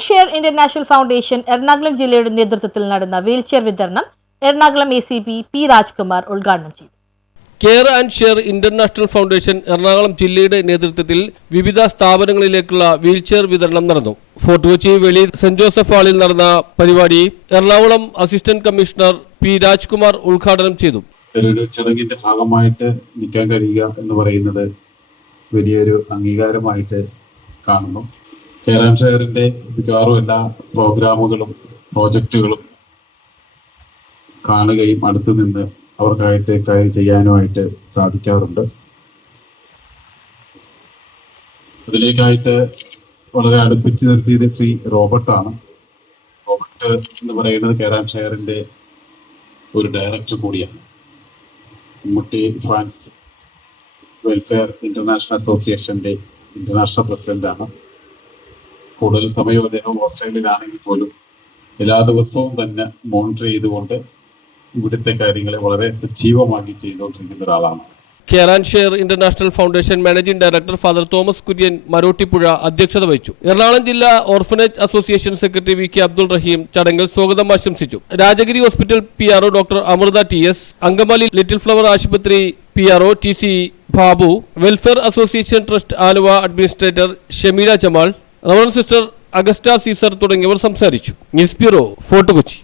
And share international foundation Ernakulam ജില്ലയുടെ നേതൃത്വത്തിൽ നടന്ന വീൽചെയർ വിതരണം എറണാകുളം ACP P. രാജ്കുമാർ ഉദ്ഘാടനം ചെയ്തു. Care and share international foundation Ernakulam ജില്ലയുടെ നേതൃത്വത്തിൽ വിവിധ സ്ഥാപനങ്ങളിലേക്കുള്ള വീൽചെയർ വിതരണം നടന്നു. ഫോർട്ട് കൊച്ചി വെളി സെന്റ് ജോസഫ് ഹാളിൽ നടന്ന പരിപാടി Ernakulam assistant commissioner P. Rajkumar ഉദ്ഘാടനം ചെയ്തു. ഒരു ചടങ്ങിന്റെ ഭാഗമായിട്ട് നിൽക്കാൻ കഴിയുക എന്ന് പറയുന്നത് വലിയൊരു അംഗീകാരമായിട്ട് കാണുന്നു. കെയർ ആൻഡ് ഷെയറിന്റെ മിക്കവാറും എല്ലാ പ്രോഗ്രാമുകളും പ്രോജക്റ്റുകളും കാണുകയും അടുത്തു നിന്ന് അവർക്കായിട്ട് കാര്യം ചെയ്യാനുമായിട്ട് സാധിക്കാറുണ്ട്. അതിലേക്കായിട്ട് വളരെ അടുപ്പിച്ച് നിർത്തിയത് ശ്രീ റോബർട്ടാണ്. റോബർട്ട് എന്ന് പറയുന്നത് കെയർ ആൻഡ് ഷെയറിന്റെ ഒരു ഡയറക്ടർ കൂടിയാണ്. മമ്മൂട്ടി ഫാൻസ് വെൽഫെയർ ഇന്റർനാഷണൽ അസോസിയേഷന്റെ ഇന്റർനാഷണൽ പ്രസിഡന്റാണ്. കൂടുതൽ സമയം അദ്ദേഹം ഓസ്ട്രേലിയയിലാണെങ്കിൽ പോലും എല്ലാ ദിവസവും തന്നെ മോണിറ്റർ ചെയ്തുകൊണ്ട് ഇവിടുത്തെ കാര്യങ്ങളെ വളരെ സജീവമാക്കി ചെയ്തുകൊണ്ടിരിക്കുന്ന ഒരാളാണ്. Care and share international foundation managing director father Thomas Kurian Marottippuzha അധ്യക്ഷത വഹിച്ചു. എറണാകുളം ജില്ലാ orphanage association secretary VK Abdul Rahim ചടങ്ങിൽ സ്വാഗതം ആശംസിച്ചു. Rajagiri hospital PRO doctor Amrutha TS, Angamaly little flower ആശുപത്രി PRO TC Babu, welfare association trust Aluva administrator Shameela Jamal, reverend sister Augusta Caesar തുടങ്ങിയവർ സംസാരിച്ചു. News bureau, fort Kochi.